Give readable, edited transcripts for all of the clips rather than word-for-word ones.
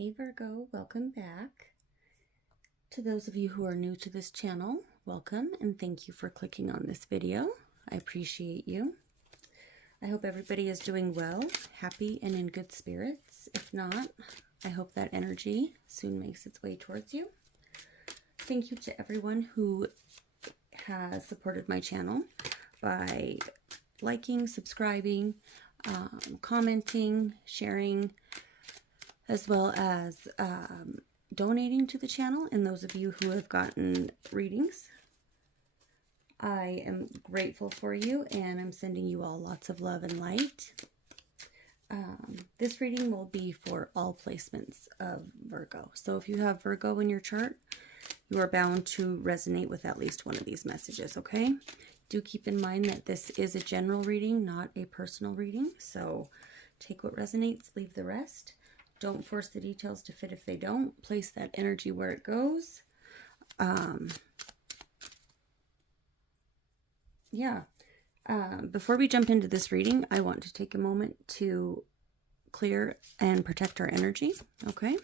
Hey Virgo, welcome back. To those of you who are new to this channel, welcome and thank you for clicking on this video. I appreciate you. I hope everybody is doing well, happy, and in good spirits. If not, I hope that energy soon makes its way towards you. Thank you to everyone who has supported my channel by liking, subscribing, commenting, sharing, as well as donating to the channel, and those of you who have gotten readings. I am grateful for you, and I'm sending you all lots of love and light. This reading will be for all placements of Virgo. So if you have Virgo in your chart, you are bound to resonate with at least one of these messages, okay? Do keep in mind that this is a general reading, not a personal reading. So take what resonates, leave the rest. Don't force the details to fit if they don't. Place that energy where it goes. Before we jump into this reading, I want to take a moment to clear and protect our energy, okay?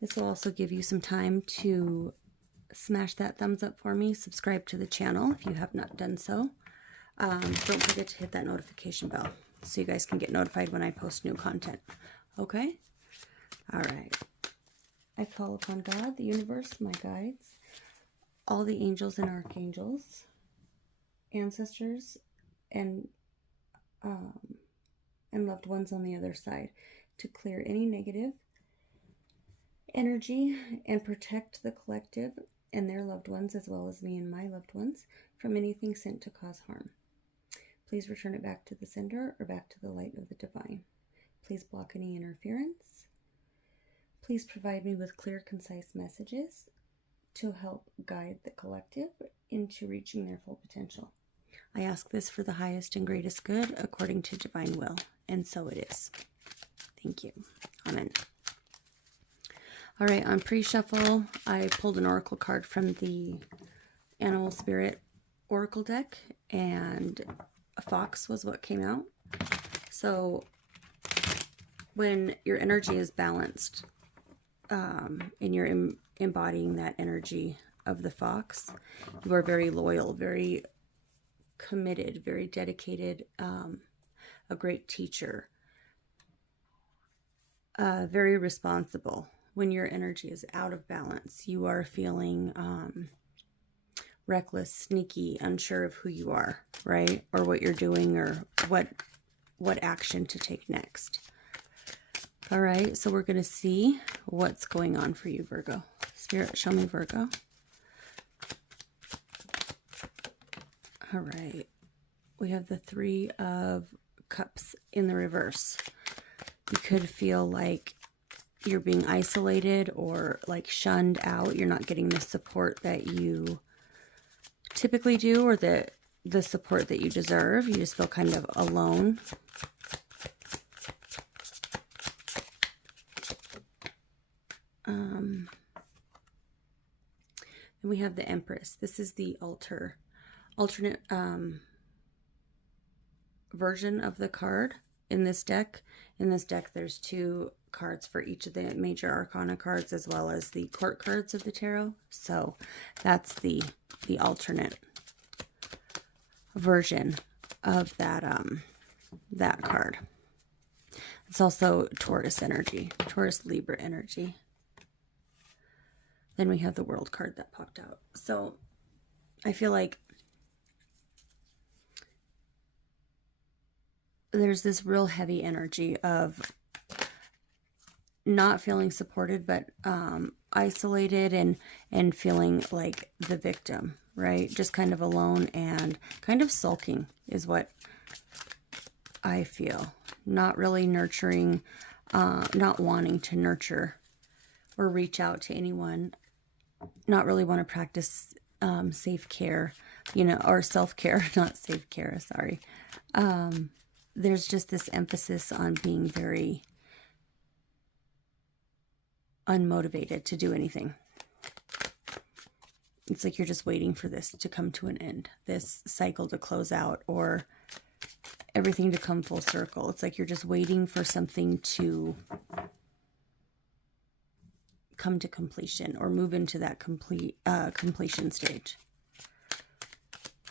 This will also give you some time to smash that thumbs up for me. Subscribe to the channel if you have not done so. Don't forget to hit that notification bell so you guys can get notified when I post new content. Okay? All right. I call upon God, the universe, my guides, all the angels and archangels, ancestors, and loved ones on the other side to clear any negative energy and protect the collective and their loved ones, as well as me and my loved ones, from anything sent to cause harm. Please return it back to the sender or back to the light of the divine. Please block any interference. Please provide me with clear, concise messages to help guide the collective into reaching their full potential. I ask this for the highest and greatest good according to divine will, and so it is. Thank you. Amen. All right, on pre-shuffle, I pulled an oracle card from the Animal Spirit Oracle deck, and a fox was what came out. So when your energy is balanced and you're embodying that energy of the fox, you are very loyal, very committed, very dedicated, a great teacher, very responsible. When your energy is out of balance, you are feeling reckless, sneaky, unsure of who you are, right? Or what you're doing, or what action to take next. All right, so we're going to see what's going on for you, Virgo. Spirit, show me Virgo. All right, we have the Three of Cups in the reverse. You could feel like you're being isolated or like shunned out. You're not getting the support that you typically do, or the support that you deserve. You just feel kind of alone. And we have the Empress. This is the alternate version of the card in this deck. In this deck, there's two cards for each of the major arcana cards, as well as the court cards of the tarot. So that's the alternate version of that card. It's also Taurus energy, Taurus Libra energy. Then we have the World card that popped out. So I feel like there's this real heavy energy of not feeling supported, but isolated and feeling like the victim, right? Just kind of alone and kind of sulking is what I feel. Not really nurturing, not wanting to nurture or reach out to anyone. Not really want to practice safe care, or self-care, not safe care, sorry. There's just this emphasis on being very unmotivated to do anything. It's like you're just waiting for this to come to an end, this cycle to close out, or everything to come full circle. It's like you're just waiting for something to come to completion or move into that completion stage.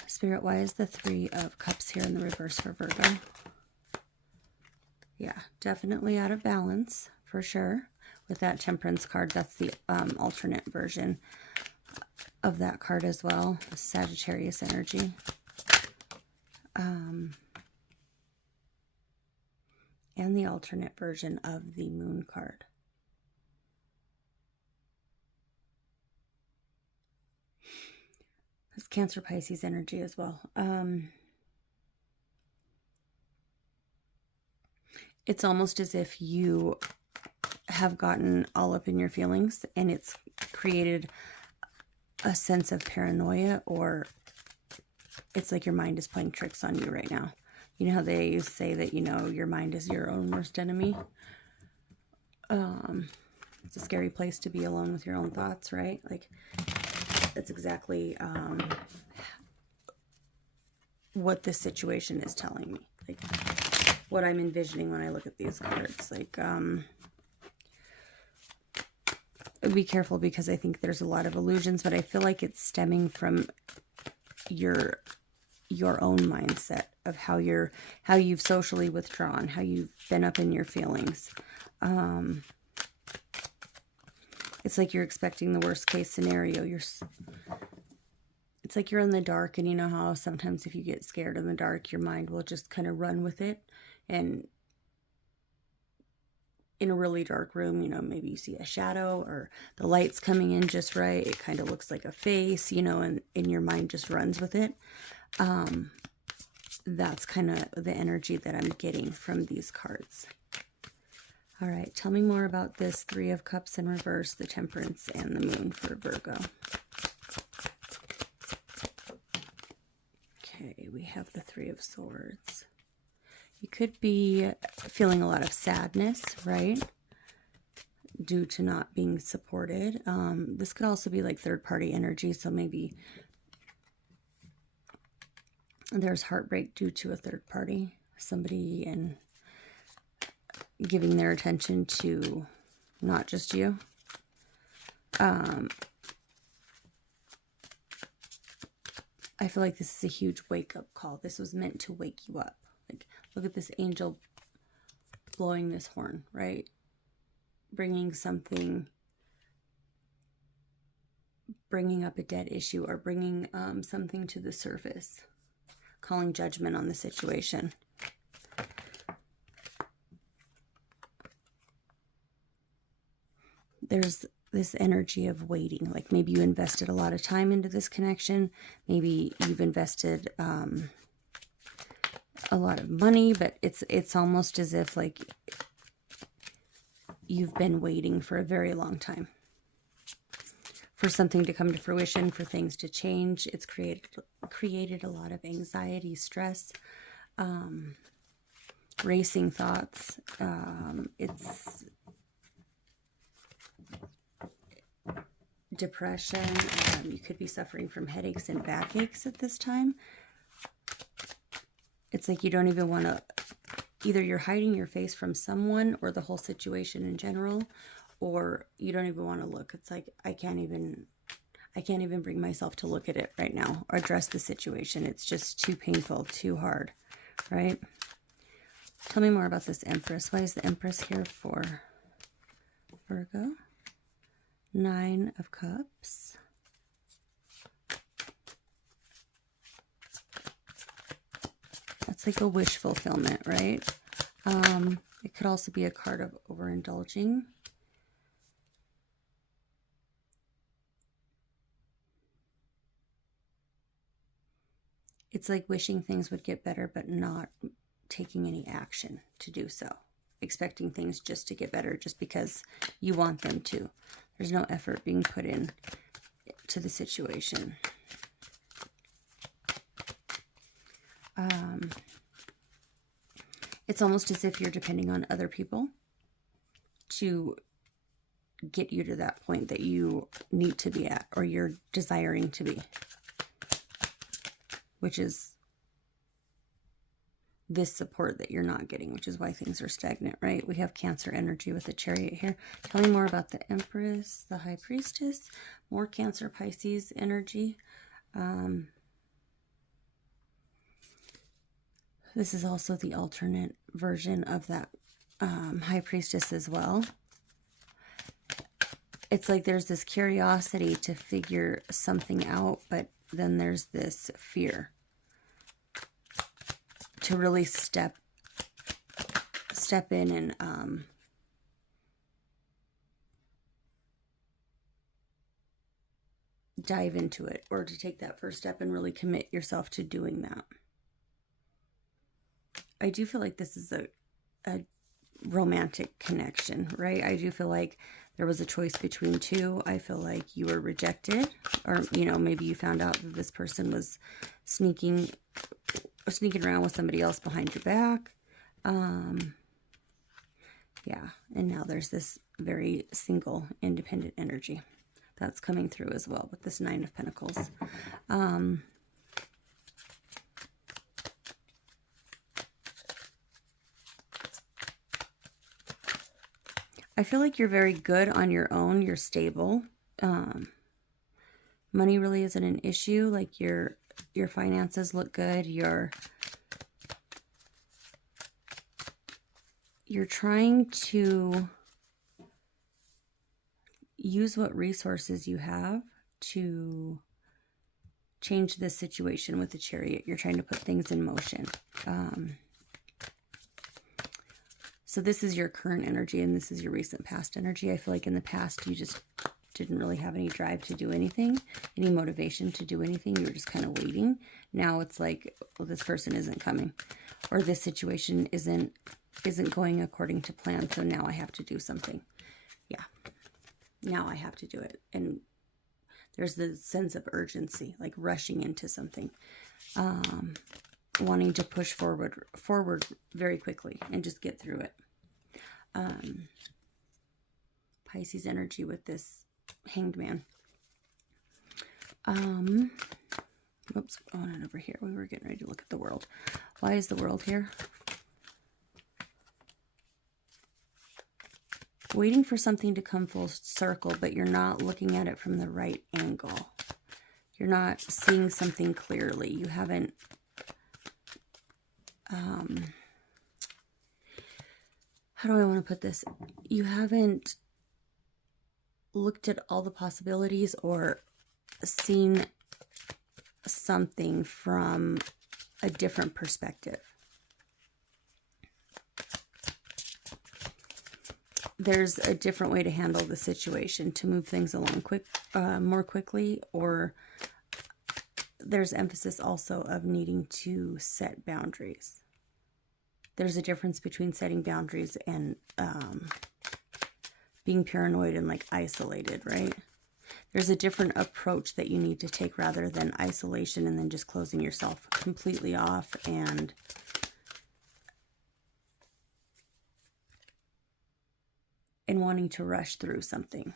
Spirit, why is the Three of Cups here in the reverse for Virgo? Yeah, definitely out of balance for sure. With that Temperance card, that's the alternate version of that card as well. Sagittarius energy. And the alternate version of the Moon card. It's Cancer Pisces energy as well. It's almost as if you have gotten all up in your feelings and it's created a sense of paranoia, or it's like your mind is playing tricks on you right now. You know how they say that, you know, your mind is your own worst enemy? It's a scary place to be alone with your own thoughts, right? Like, that's exactly what this situation is telling me. Like, what I'm envisioning when I look at these cards. Like, be careful, because I think there's a lot of illusions, but I feel like it's stemming from your own mindset of how you've socially withdrawn, how you've been up in your feelings. It's like you're expecting the worst case scenario. It's like you're in the dark, and you know how sometimes if you get scared in the dark, your mind will just kind of run with it. And in a really dark room, you know, maybe you see a shadow or the light's coming in just right. It kind of looks like a face, you know, and your mind just runs with it. That's kind of the energy that I'm getting from these cards. All right, tell me more about this Three of Cups in reverse, the Temperance, and the Moon for Virgo. Okay, we have the Three of Swords. You could be feeling a lot of sadness, right? Due to not being supported. This could also be like third-party energy, so maybe there's heartbreak due to a third party, somebody, and giving their attention to not just you. I feel like this is a huge wake-up call. This was meant to wake you up. Like, look at this angel blowing this horn, right? Bringing up a dead issue, or bringing something to the surface, calling judgment on the situation. There's this energy of waiting. Like, maybe you invested a lot of time into this connection. Maybe you've invested a lot of money, but it's almost as if like you've been waiting for a very long time for something to come to fruition, for things to change. It's created a lot of anxiety, stress, racing thoughts. It's depression. You could be suffering from headaches and backaches at this time. It's like you don't even want to, either you're hiding your face from someone or the whole situation in general, or you don't even want to look. It's like, I can't even bring myself to look at it right now or address the situation. It's just too painful, too hard, right? Tell me more about this Empress. Why is the Empress here for Virgo? Nine of Cups. That's like a wish fulfillment, right? It could also be a card of overindulging. It's like wishing things would get better, but not taking any action to do so. Expecting things just to get better just because you want them to. There's no effort being put in to the situation. It's almost as if you're depending on other people to get you to that point that you need to be at, or you're desiring to be, which is this support that you're not getting, which is why things are stagnant, right? We have Cancer energy with the Chariot here. Tell me more about the Empress, the High Priestess, more Cancer Pisces energy. This is also the alternate version of that High Priestess as well. It's like there's this curiosity to figure something out, but then there's this fear to really step in and dive into it, or to take that first step and really commit yourself to doing that. I do feel like this is a romantic connection, right? I do feel like there was a choice between two. I feel like you were rejected, or, you know, maybe you found out that this person was sneaking around with somebody else behind your back. Yeah, and now there's this very single, independent energy that's coming through as well with this Nine of Pentacles. I feel like you're very good on your own. You're stable. Money really isn't an issue. Like your finances look good. You're trying to use what resources you have to change this situation with the Chariot. You're trying to put things in motion. So this is your current energy, and this is your recent past energy. I feel like in the past, you just didn't really have any drive to do anything, any motivation to do anything. You were just kind of waiting. Now it's like, well, this person isn't coming, or this situation isn't going according to plan, so now I have to do something. Yeah, now I have to do it. And there's the sense of urgency, like rushing into something, wanting to push forward very quickly and just get through it. Pisces energy with this Hanged Man. Oops, going on over here. We were getting ready to look at the World. Why is the World here? Waiting for something to come full circle, but you're not looking at it from the right angle. You're not seeing something clearly. You haven't how do I want to put this? You haven't looked at all the possibilities or seen something from a different perspective. There's a different way to handle the situation, to move things along more quickly, or there's emphasis also of needing to set boundaries. There's a difference between setting boundaries and being paranoid and like isolated, right? There's a different approach that you need to take rather than isolation and then just closing yourself completely off and wanting to rush through something.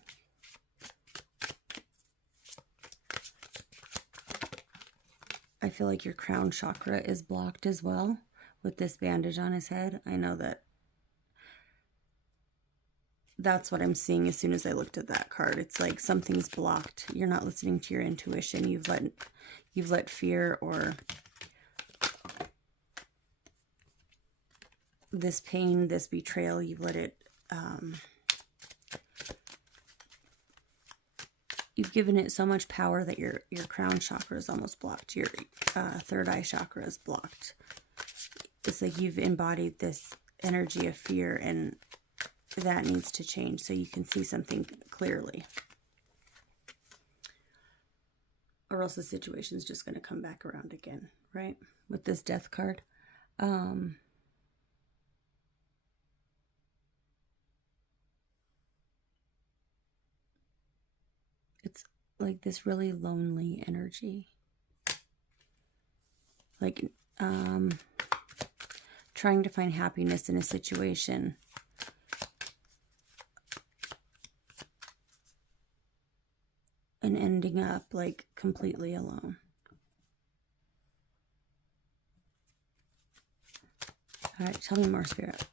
I feel like your crown chakra is blocked as well with this bandage on his head. I know that's what I'm seeing as soon as I looked at that card. It's like something's blocked. You're not listening to your intuition. You've let fear or this pain, this betrayal, you've let it you've given it so much power that your crown chakra is almost blocked. Your third eye chakra is blocked. It's like you've embodied this energy of fear, and that needs to change so you can see something clearly. Or else the situation's just going to come back around again, right? With this Death card. It's like this really lonely energy. Like, trying to find happiness in a situation and ending up like completely alone. All right, tell me more, Spirit.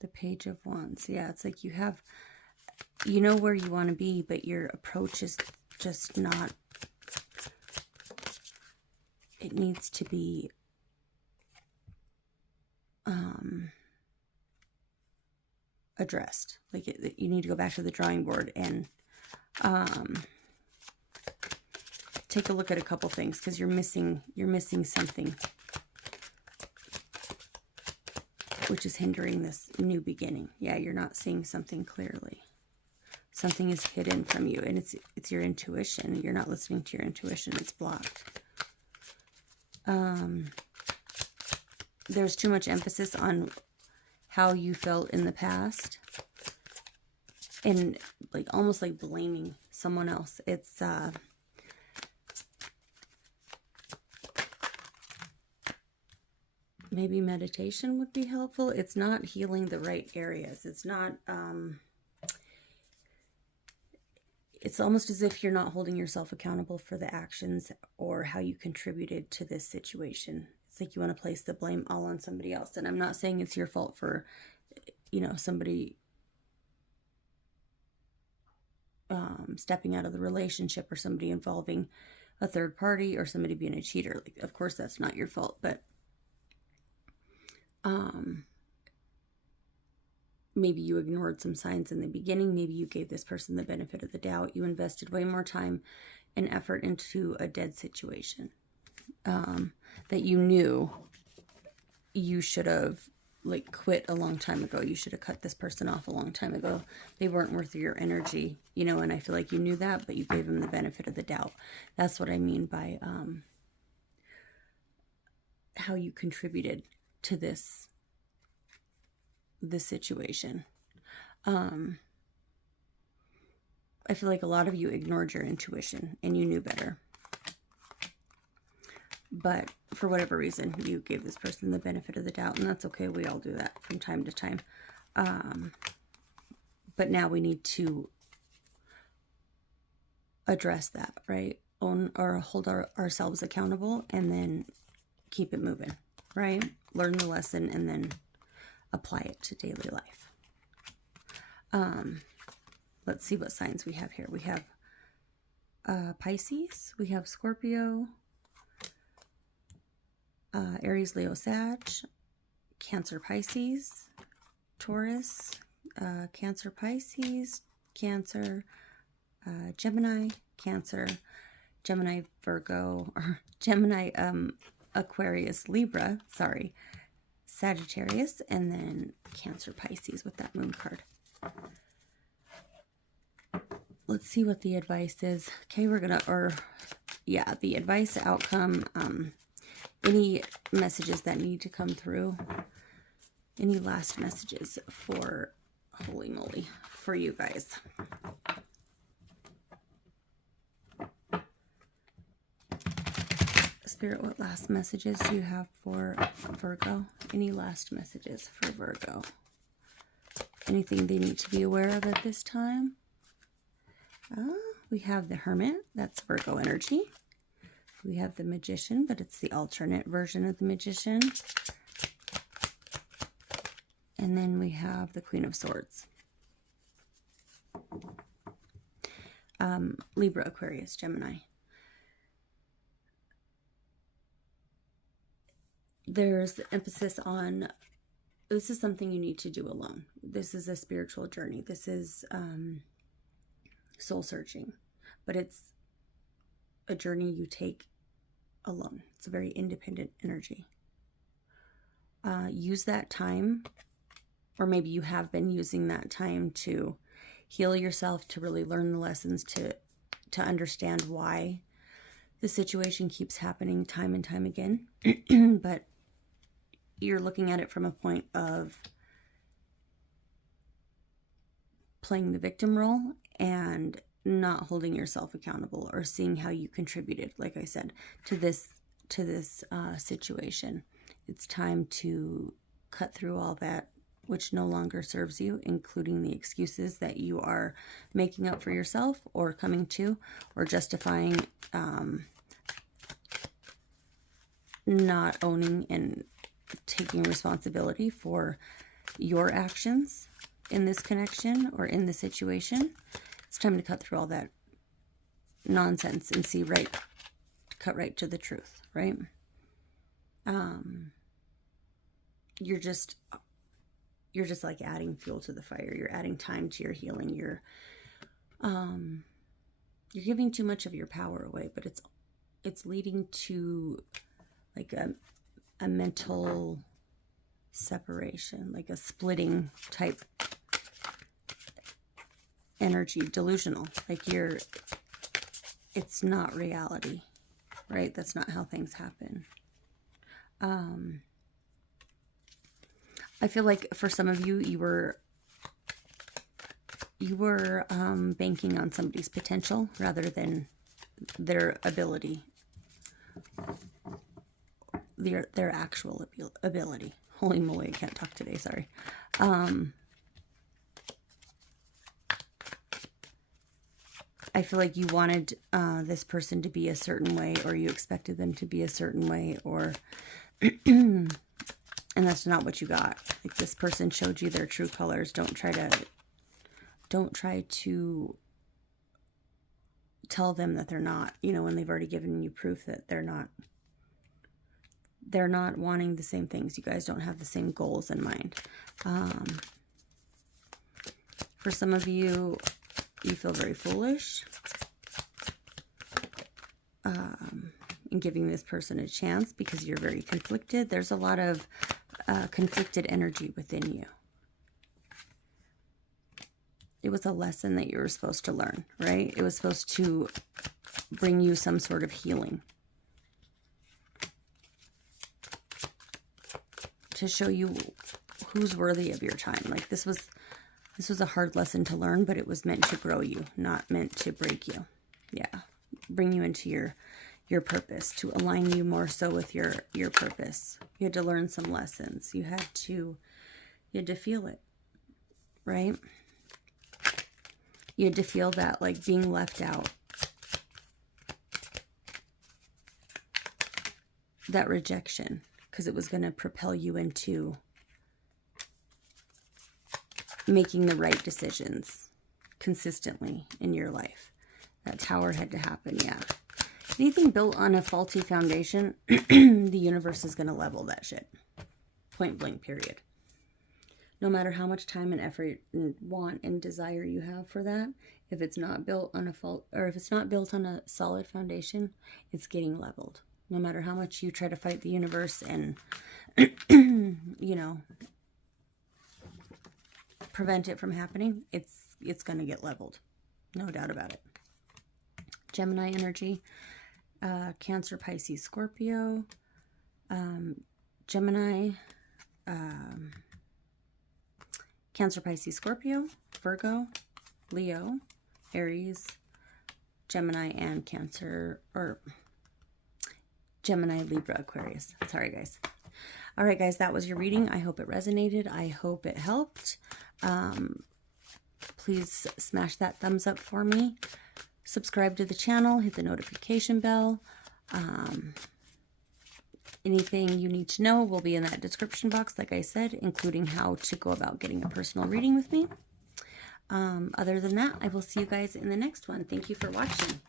The Page of Wands. Yeah, it's like you know where you want to be, but your approach is just not, it needs to be addressed. Like you need to go back to the drawing board and take a look at a couple things, because you're missing something which is hindering this new beginning. Yeah, you're not seeing something clearly. Something is hidden from you, and it's your intuition. You're not listening to your intuition. It's blocked. There's too much emphasis on how you felt in the past, and like almost like blaming someone else. It's maybe meditation would be helpful. It's not healing the right areas. It's not it's almost as if you're not holding yourself accountable for the actions or how you contributed to this situation. It's like you want to place the blame all on somebody else. And I'm not saying it's your fault for, you know, somebody stepping out of the relationship, or somebody involving a third party, or somebody being a cheater. Like, of course, that's not your fault, but maybe you ignored some signs in the beginning. Maybe you gave this person the benefit of the doubt. You invested way more time and effort into a dead situation that you knew you should have like quit a long time ago. You should have cut this person off a long time ago. They weren't worth your energy, you know, and I feel like you knew that, but you gave them the benefit of the doubt. That's what I mean by how you contributed to this situation. I feel like a lot of you ignored your intuition and you knew better. But for whatever reason, you gave this person the benefit of the doubt, and that's okay. We all do that from time to time. But now we need to address that, right? Own or hold ourselves accountable, and then keep it moving, right? Learn the lesson and then apply it to daily life. Let's see what signs we have here. We have Pisces, we have Scorpio, Aries, Leo, Sag, Cancer, Pisces, Taurus, Cancer, Pisces, Cancer, Gemini, Cancer, Gemini, Virgo, or Gemini, Aquarius, Libra, sorry, Sagittarius, and then Cancer, Pisces with that moon card. Let's see what the advice is. Okay, we're gonna, the advice, outcome, any messages that need to come through, any last messages for, holy moly, for you guys. Spirit, what last messages do you have for Virgo? Any last messages for Virgo? Anything they need to be aware of at this time? We have the Hermit. That's Virgo energy. We have the Magician, but it's the alternate version of the Magician. And then we have the Queen of Swords. Libra, Aquarius, Gemini. There's emphasis on, this is something you need to do alone. This is a spiritual journey. This is soul searching, but it's a journey you take alone. It's a very independent energy. Use that time, or maybe you have been using that time to heal yourself, to really learn the lessons, to understand why the situation keeps happening time and time again. But you're looking at it from a point of playing the victim role and not holding yourself accountable, or seeing how you contributed, like I said, to this situation. It's time to cut through all that which no longer serves you, including the excuses that you are making up for yourself, or coming to, or justifying not owning and taking responsibility for your actions in this connection or in the situation. It's time to cut through all that nonsense and see right, cut right to the truth, right? You're just like adding fuel to the fire. You're adding time to your healing. You're giving too much of your power away, but it's leading to like a mental separation, like a splitting type energy, delusional. Like it's not reality, right? That's not how things happen. I feel like for some of you, you were banking on somebody's potential rather than their ability, their actual ability. Holy moly, I can't talk today, sorry. I feel like you wanted this person to be a certain way, or you expected them to be a certain way, or and that's not what you got. Like, this person showed you their true colors. Don't try to tell them that they're not, you know, when they've already given you proof that they're not wanting the same things. You guys don't have the same goals in mind. For some of you, you feel very foolish in giving this person a chance because you're very conflicted. There's a lot of conflicted energy within you. It was a lesson that you were supposed to learn, right? It was supposed to bring you some sort of healing, to show you who's worthy of your time. Like, this was a hard lesson to learn, but it was meant to grow you, not meant to break you. Yeah, bring you into your purpose, to align you more so with your purpose. You had to learn some lessons. You had to feel it, right? You had to feel that, like, being left out, that rejection, because it was going to propel you into making the right decisions consistently in your life. That tower had to happen, yeah. Anything built on a faulty foundation, the universe is going to level that shit. Point blank, period. No matter how much time and effort and want and desire you have for that, if it's not built on a fault, or if it's not built on a solid foundation, it's getting leveled. No matter how much you try to fight the universe and, you know, prevent it from happening, it's going to get leveled. No doubt about it. Gemini energy, Cancer, Pisces, Scorpio, Gemini, Cancer, Pisces, Scorpio, Virgo, Leo, Aries, Gemini, and Cancer, or Gemini, Libra, Aquarius. Sorry, guys. All right, guys, that was your reading. I hope it resonated. I hope it helped. Please smash that thumbs up for me. Subscribe to the channel. Hit the notification bell. Anything you need to know will be in that description box, like I said, including how to go about getting a personal reading with me. Other than that, I will see you guys in the next one. Thank you for watching.